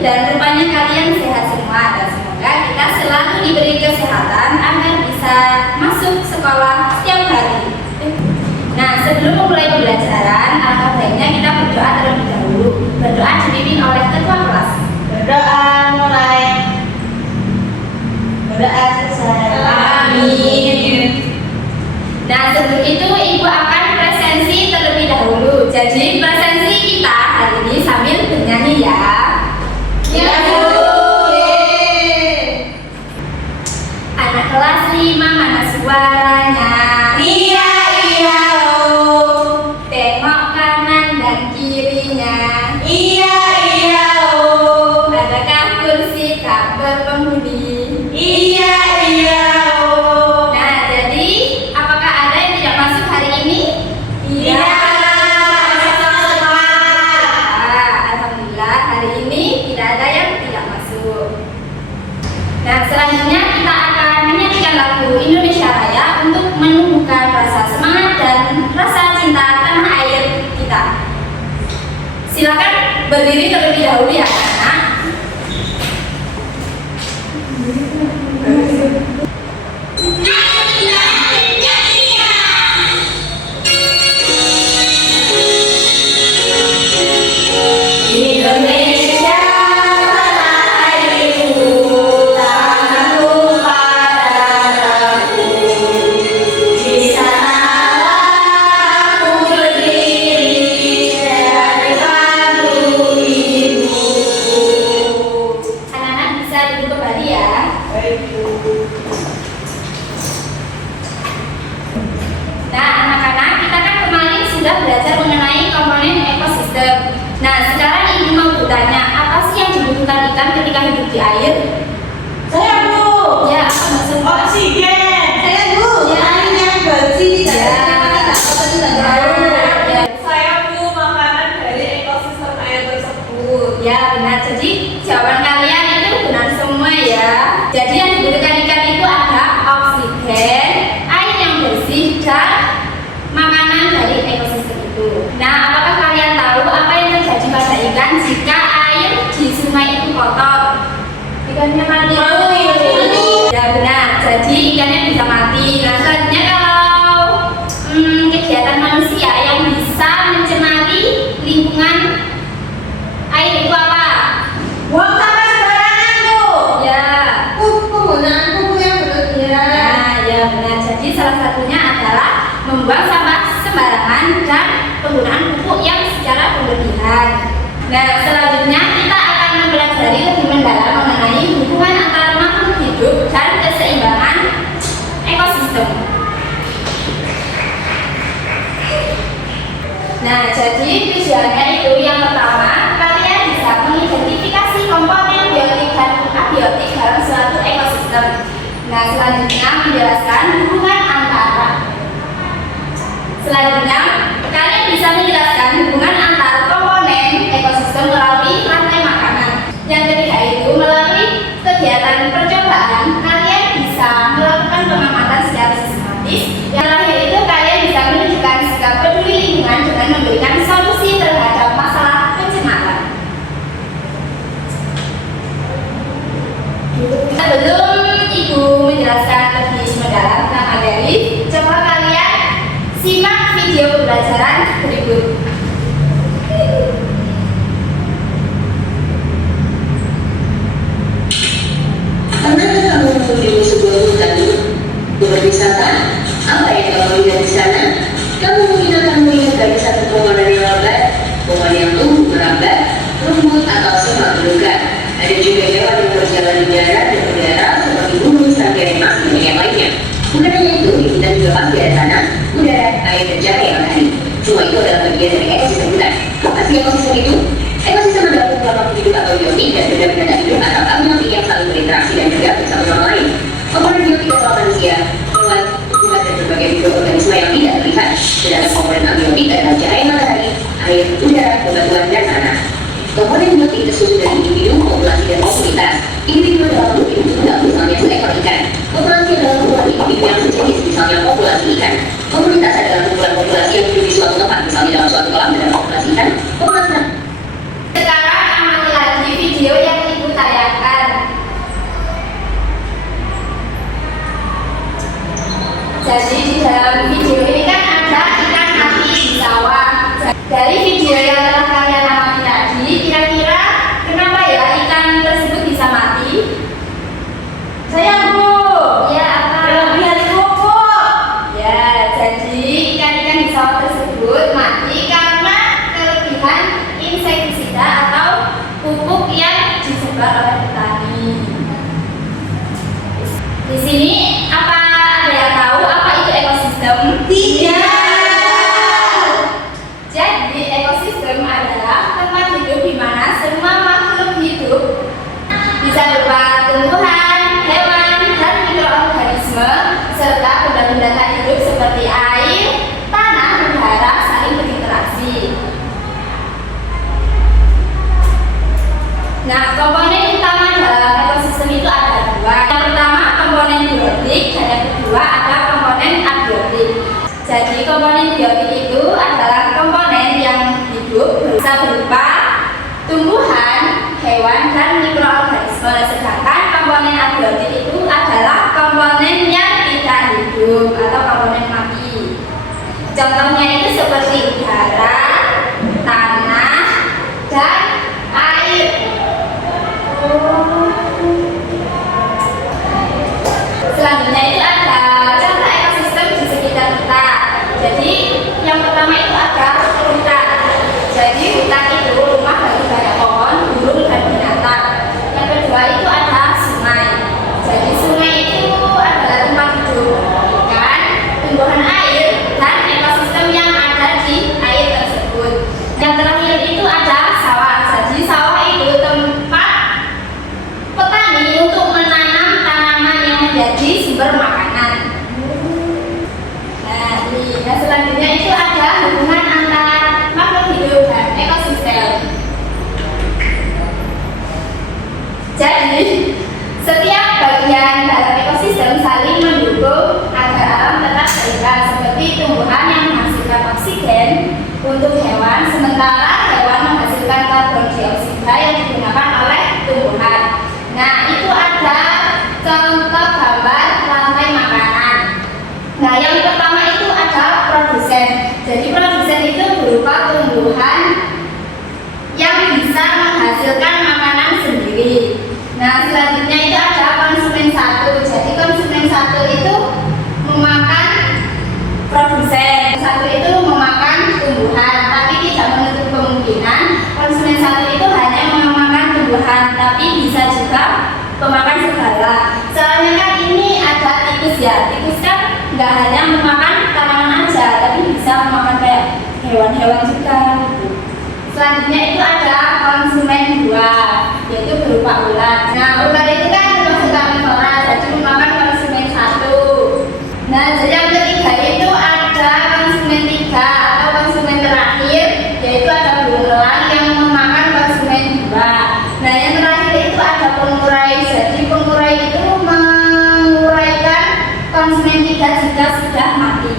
dan rupanya kalian sehat semua dan semoga kita selalu diberi kesehatan agar bisa masuk sekolah setiap hari. Nah, sebelum memulai pembelajaran, alangkah baiknya kita berdoa terlebih dahulu. Berdoa dipimpin oleh ketua kelas. Berdoa mulai. Berdoa selesai. Amin. Nah, sebelum itu Ibu akan presensi terlebih dahulu. Jadi presensi kita hari ini sambil bernyanyi ya. Ya, Bu. Anak kelas 5 mana suaranya? Iya, oh. Tengok kanan dan kirinya. Iya, oh. Adakah kursi tak berpenghuni? Iya, oh. Nah, jadi apakah ada yang tidak masuk hari ini? Iya. Alhamdulillah hari ini tidak ada yang tidak masuk. Nah, selanjutnya kita akan menyanyikan lagu Indonesia Raya untuk menumbuhkan rasa semangat dan rasa cinta tanah air kita. Silakan berdiri terlebih dahulu ya anak. Indonesia tanah airku, tanahku padaku. Di sanalah aku berdiri, dari bangku ibuku. Anak-anak bisa duduk kembali ya. Nah, anak-anak, kita kan kemarin sudah belajar mengenai komponen ekosistem. Nah, sekarang Ibu mau bertanya, apa sih yang dibutuhkan ikan ketika hidup di air? Saya, Bu. Ya, apa maksudnya? Oksigen. Saya, Bu. Ya, air yang bersih, Ya. Ya. Saya, Bu, makanan dari ekosistem air tersebut. Ya, benar. Jadi, jawaban kalian itu benar semua ya. Jadi, yang dibutuhkan ikan itu ada oksigen, air yang bersih, dan makanan dari ekosistem itu. Nah, apakah kalian tahu apa yang terjadi pada ikan jika air di sungai itu kotor? Ikannya mati. Mati. Ya, benar. Jadi, ikannya bisa mati. Nah, selanjutnya kalau kegiatan manusia yang bisa mencemari lingkungan air itu apa? Buang sampah sembarangan, Bu. Ya. Penggunaan pupuk yang berlebihan. Nah, ya benar. Jadi salah satunya adalah membuang sampah sembarangan dan penggunaan pupuk yang secara berlebihan. Nah, selanjutnya kita akan mempelajari lebih mendalam mengenai hubungan antara makhluk hidup dan keseimbangan ekosistem. Nah, jadi tujuannya itu yang pertama, kalian bisa mengidentifikasi komponen biotik dan abiotik dalam suatu ekosistem. Nah, selanjutnya menjelaskan hubungan antara. Selanjutnya, kalian bisa menjelaskan hubungan antara komponen ekosistem melalui rantai makanan. Yang ketiga itu melalui kegiatan percobaan, kalian bisa melakukan pengamatan secara sistematis. Yang terakhir itu kalian bisa menunjukkan sikap peduli lingkungan dengan memberikan solusi terhadap masalah pencemaran. Sebelum Ibu menjelaskan lebih mendalam tentang materi, coba kalian simak video pembelajaran berikut. Pernahkah kamu mengunjungi sebuah hutan berwisata? Apa yang kamu lihat di sana? Kamu mungkin akan melihat barisan pepohonan yang lebat, pohon yang tumbuh merambat, rumput atau semak belukar. Ada juga hewan yang berjalan di darat dan udara seperti burung, serangga, dan masih banyak lainnya. Bukan hanya itu, di hutan juga pasti ada tanah, udara, air, dan cahaya matahari. Semua itu adalah bagian dari ekosistem hutan. Apa sih ekosistem itu? Ekosistem adalah kumpulan makhluk hidup atau biotik dan benda-benda hidup atau abiotik yang saling berinteraksi dan bergantung satu sama lain. Komponen biotik adalah manusia, hewan, tumbuhan, dan berbagai mikroorganisme yang tidak terlihat. Sedangkan komponen abiotik adalah cahaya matahari, air, udara, bebatuan, dan tanah. Komponen biotik tersusun dari individu, populasi, dan komunitas. Individu adalah makhluk hidup tunggal, misalnya seekor ikan. Populasi adalah kumpulan individu yang sejenis, misalnya populasi ikan. Komunitas adalah kumpulan populasi yang hidup di suatu tempat, misalnya dalam suatu kolam dan populasi ikan. Populasi Sekarang amati lagi video yang insektisida atau pupuk yang disebar oleh petani. Di sini apa ada yang tahu apa itu ekosistem? Tidak. Jadi ekosistem adalah tempat hidup di mana semua makhluk hidup bisa berupa tumbuhan, hewan, dan mikroorganisme serta benda-benda tak hidup seperti air, tanah, udara saling berinteraksi. Nah, komponen utama dalam ekosistem itu ada dua. Yang pertama komponen biotik dan yang kedua ada komponen abiotik. Jadi komponen biotik itu adalah komponen yang hidup bisa berupa tumbuhan, hewan, dan mikroorganisme. Sedangkan komponen abiotik itu adalah komponen yang tidak hidup atau komponen mati. Contohnya itu seperti udara, tanah, dan air. Selanjutnya itu ada contoh ekosistem di sekitar kita. Jadi yang pertama itu ada hutan. Jadi hutan itu rumah bagi banyak pohon, burung, dan binatang. Yang kedua itu ada sungai. Jadi sungai itu adalah tempat hidup ikan, tumbuhan air, dan ekosistem yang ada di air tersebut. Yang terakhir itu ada sawah. Jadi sawah itu tempat petani untuk menanam tanaman yang menjadi sumber makanan. Nah, selanjutnya itu ada hubungan antara makhluk hidup dan ekosistem. Jadi, setiap bagian dalam ekosistem saling mendukung agar alam tetap seimbang, seperti tumbuhan yang menghasilkan oksigen untuk hewan, sementara hewan menghasilkan karbon dioksida yang digunakan oleh tumbuhan. Nah, itu ada contoh gambar rantai makanan. Nah, yang pertama itu ada produsen. Jadi produsen itu berupa tumbuhan yang bisa menghasilkan makanan sendiri. Nah, selanjutnya itu ada konsumen satu. Jadi konsumen satu itu memakan produsen. Satu itu memakan tumbuhan, tapi tidak menutup kemungkinan konsumen satu itu hanya memakan tumbuhan, tapi bisa juga memakan segala. Soalnya kan ini ada tikus ya. Tikus kan nggak hanya memakan tanaman aja, tapi bisa memakan kayak hewan-hewan juga. Selanjutnya itu ada konsumen dua, yaitu berupa ular. Nah, ular itu kan termasuk karnivora, jadi memakan konsumen satu. Nah, jadi yang ketiga itu ada konsumen tiga atau konsumen terakhir, yaitu ada burung elang yang memakan konsumen dua. Nah, yang terakhir itu ada pengurai. Jadi pengurai itu menguraikan konsumen tiga jika sudah mati.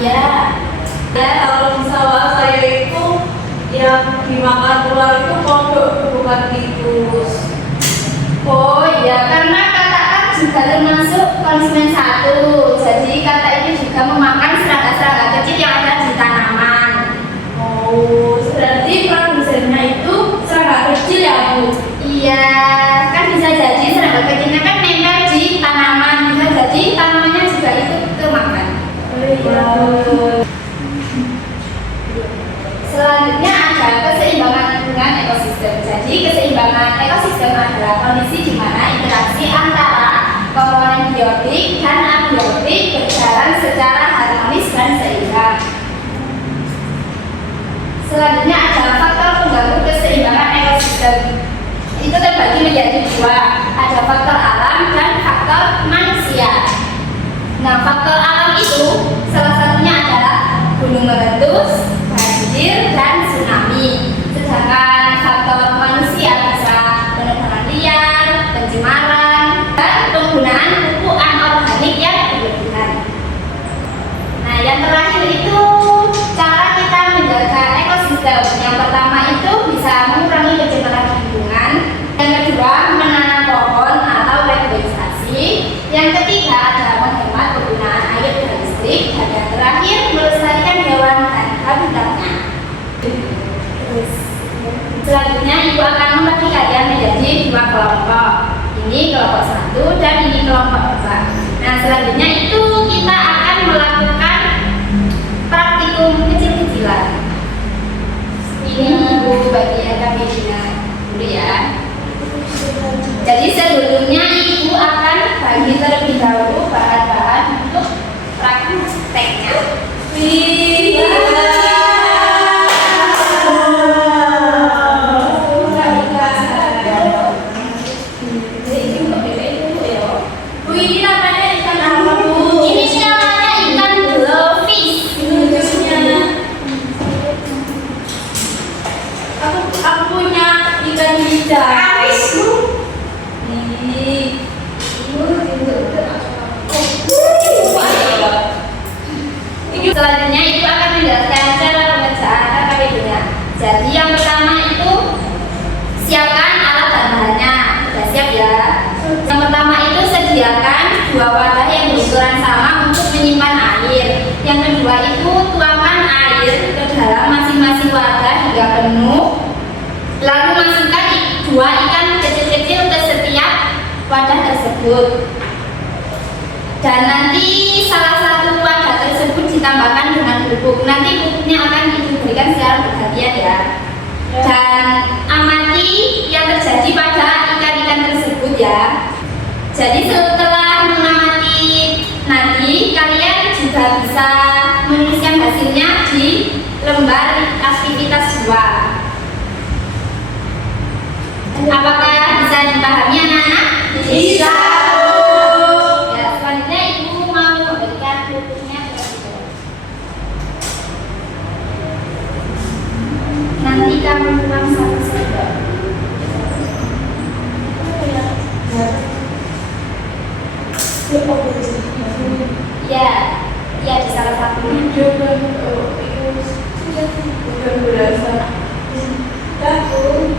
Iya. Ya, kalau di sawah saya itu yang dimakan ular itu kodok, bukan tikus. Oh iya, karena kata kan juga termasuk konsumen satu. Jadi kata ini juga memakan serangga-serangga kecil yang ada di tanaman. Oh, Berarti produsennya itu serangga kecil ya, Bu? Iya, kan bisa jadi serangga kecilnya kan nempel di tanaman. Bisa jadi tanamannya juga ikut kemakan. Selanjutnya ada keseimbangan lingkungan ekosistem. Jadi keseimbangan ekosistem adalah kondisi di mana interaksi antara komponen biotik dan abiotik berjalan secara harmonis dan seimbang. Selanjutnya ada faktor pengganggu keseimbangan ekosistem. Itu terbagi menjadi dua, ada faktor alam dan faktor manusia. Nah, faktor alam itu salah satunya adalah gunung meletus, banjir, dan tsunami. Sedangkan faktor manusia bisa penebangan liar, pencemaran, dan penggunaan pupuk anorganik yang berlebihan. Nah, yang terakhir itu cara kita menjaga ekosistem. Yang pertama itu bisa mengurangi pencemaran lingkungan. Yang kedua, menanam pohon atau reforestasi. Yang ketiga adalah menghemat penggunaan air dan listrik. Dan yang terakhir, melestarikan hewan dan habitatnya. Selanjutnya, Ibu akan membagi kalian menjadi dua kelompok. Ini kelompok 1 dan ini kelompok 2. Nah, selanjutnya itu kita akan melakukan praktikum kecil-kecilan. Jadi sebelumnya ibu akan bagi terlebih dahulu bahan-bahan untuk prakteknya. Ini namanya ikan apa, Bu? Ini namanya ikan blowfish. Aku punya ikan hijau. Selanjutnya ibu akan menjelaskan cara pengerjaan KKP-nya. Jadi yang pertama itu siapkan alat dan bahannya. Sudah siap ya? Yang pertama itu sediakan 2 wadah yang berukuran sama untuk menyimpan air. Yang kedua itu tuangkan air ke dalam masing-masing wadah hingga penuh. Lalu masukkan 2 ikan kecil-kecil ke setiap wadah tersebut. Dan nanti salah satu wadah tersebut ditambahkan dengan pupuk. Nanti pupuknya akan diberikan secara bergantian ya. Dan amati yang terjadi pada ikan-ikan tersebut ya. Jadi setelah mengamati nanti kalian juga bisa menuliskan hasilnya di lembar aktivitas 2. Apakah bisa dipahami anak-anak? Bisa. Ya, selanjutnya ibu mau memberikan pupuknya ke ibu. Nanti kamu tuang satu sendok. Ya, ya di salah satunya. Bukan berasa. Takut.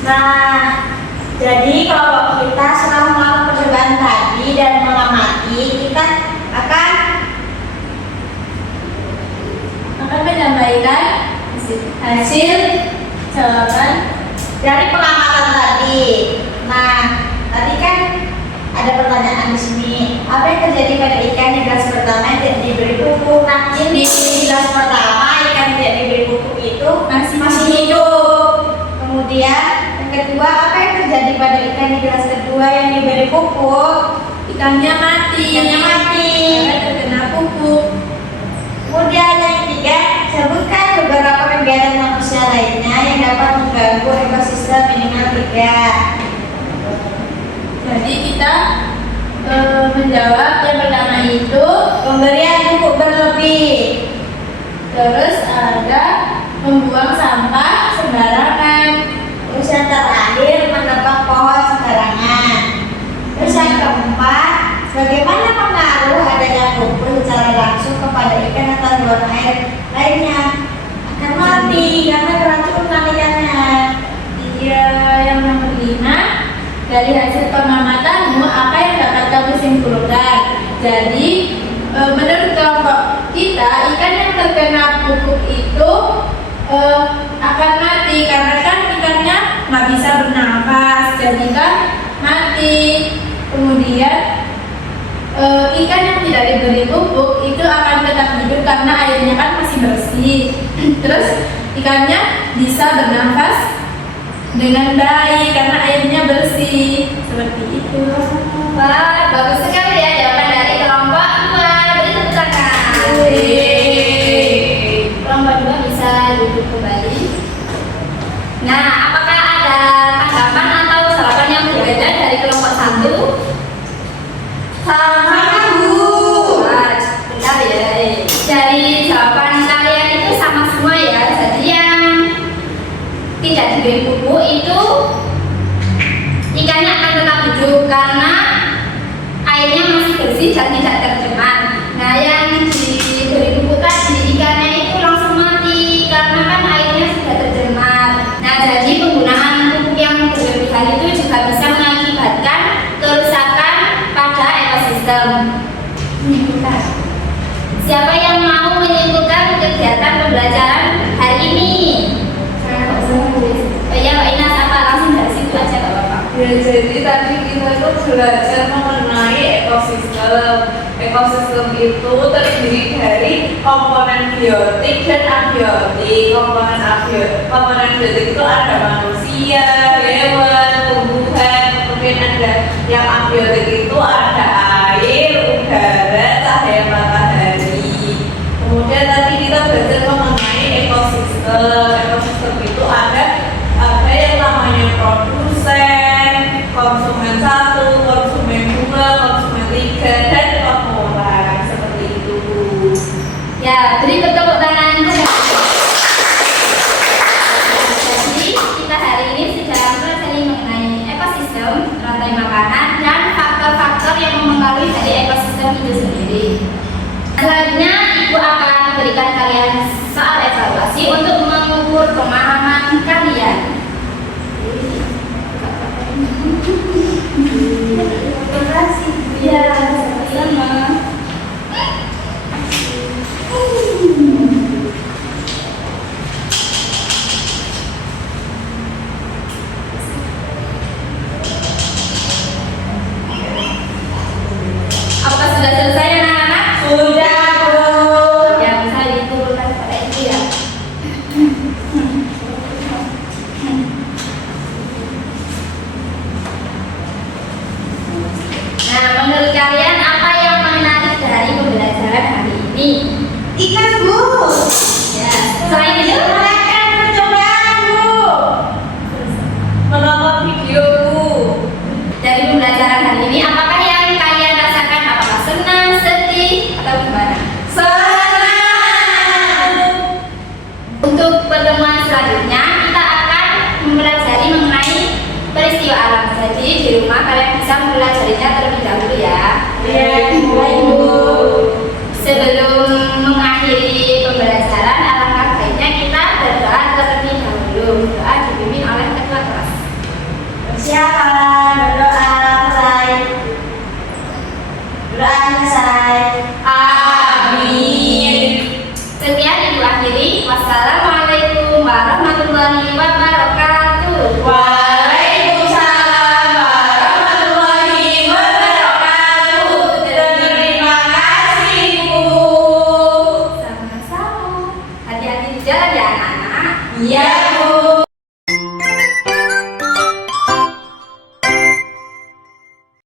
Nah, jadi kalau kita setelah melakukan percobaan tadi dan mengamati, kita akan menyampaikan hasil jawaban dari pengamatan tadi. Nah, tadi kan ada pertanyaan di sini. Apa yang terjadi pada ikan di gelas pertama yang tidak diberi pupuk? Nah, ini di gelas pertama ikan yang tidak diberi pupuk itu masih hidup. Kemudian yang kedua, apa yang terjadi pada ikan di gelas kedua yang diberi pupuk? Ikannya mati. Karena terkena pupuk. Kemudian yang ketiga, sebutkan beberapa kegiatan manusia lainnya yang dapat mengganggu ekosistem minimal 3. Jadi kita menjawab yang pertama itu Pemberian pupuk berlebih. terus ada membuang sampah sembarangan. Terus yang terakhir, menebang pohon sembarangan. Terus yang keempat, bagaimana pengaruh adanya pupuk secara langsung kepada ikan atau hewan air lainnya? Akan mati karena keracunan ikannya. Iya. Jadi menurut kelompok kita, ikan yang terkena pupuk itu akan mati karena kan ikannya nggak bisa bernafas, jadi kan mati. Kemudian ikan yang tidak diberi pupuk itu akan tetap hidup karena airnya kan masih bersih. Terus ikannya bisa bernafas dengan baik karena airnya bersih. Seperti itu. Wah, bagus sekali ya jawaban dari kelompok 2. Beri tepuk tangan. Kelompok 2 bisa duduk kembali. Nah, apakah ada tanggapan atau jawaban yang berbeda dari kelompok 1? Sama Bu. Wah, benar ya. Dari jawaban kalian itu sama semua ya. Jadi yang tidak diberi pupuk itu ikannya akan tetap hidup karena airnya masih bersih dan tidak tercemar. Nah, yang diberi pupuk tadi ikannya itu langsung mati karena kan airnya sudah tercemar. Nah, jadi penggunaan pupuk yang berlebihan itu juga bisa mengakibatkan kerusakan pada ekosistem. Siapa yang mau menyimpulkan kegiatan pembelajaran hari ini? Oh ya, Mbak Inas, apa langsung dari situ aja Mbak Bapak? Ya, jadi tadi kita tuh belajar mengenai ekosistem. Ekosistem itu terdiri dari komponen biotik dan abiotik. Komponen biotik itu ada manusia, hewan, tumbuhan, kemudian ada yang abiotik itu ada air, udara, cahaya matahari. Kemudian tadi kita belajar mengenai ekosistem. Ekosistem itu ada yang namanya produsen, konsumen 1, konsumen 2, konsumen 3, dan pengolahan. Seperti itu. Ya, beri tepuk tangan. Jadi kita hari ini sudah mempelajari mengenai ekosistem, rantai makanan, dan faktor-faktor yang mempengaruhi dari ekosistem itu sendiri. Selanjutnya, Ibu akan memberikan kalian soal evaluasi untuk mengukur pemahaman kalian. Terima kasih. Ya, sama-sama. Apa sudah selesai anak-anak? Sudah, Bu. Ya, bisa diturunkan pada Ibu ya. Nah, menurut kalian apa yang menarik dari pembelajaran hari ini? Ikan, Bu. Ya, selain itu, Silakan percobaan, Bu. Menonton video, Bu. dari pembelajaran hari ini, apakah yang kalian rasakan? Apakah senang, sedih, atau gimana? Senang. Untuk pertemuan selanjutnya, kita akan mempelajari mengenai peristiwa alam. Jadi di rumah kalian bisa mempelajarinya terlebih dahulu ya. Iya, Baik, Bu. Sebelum mengakhiri pembelajaran, alangkah baiknya kita berdoa terlebih dahulu. Doa dipimpin oleh ketua kelas. Persiapan berdoa selesai. Berdoa selesai.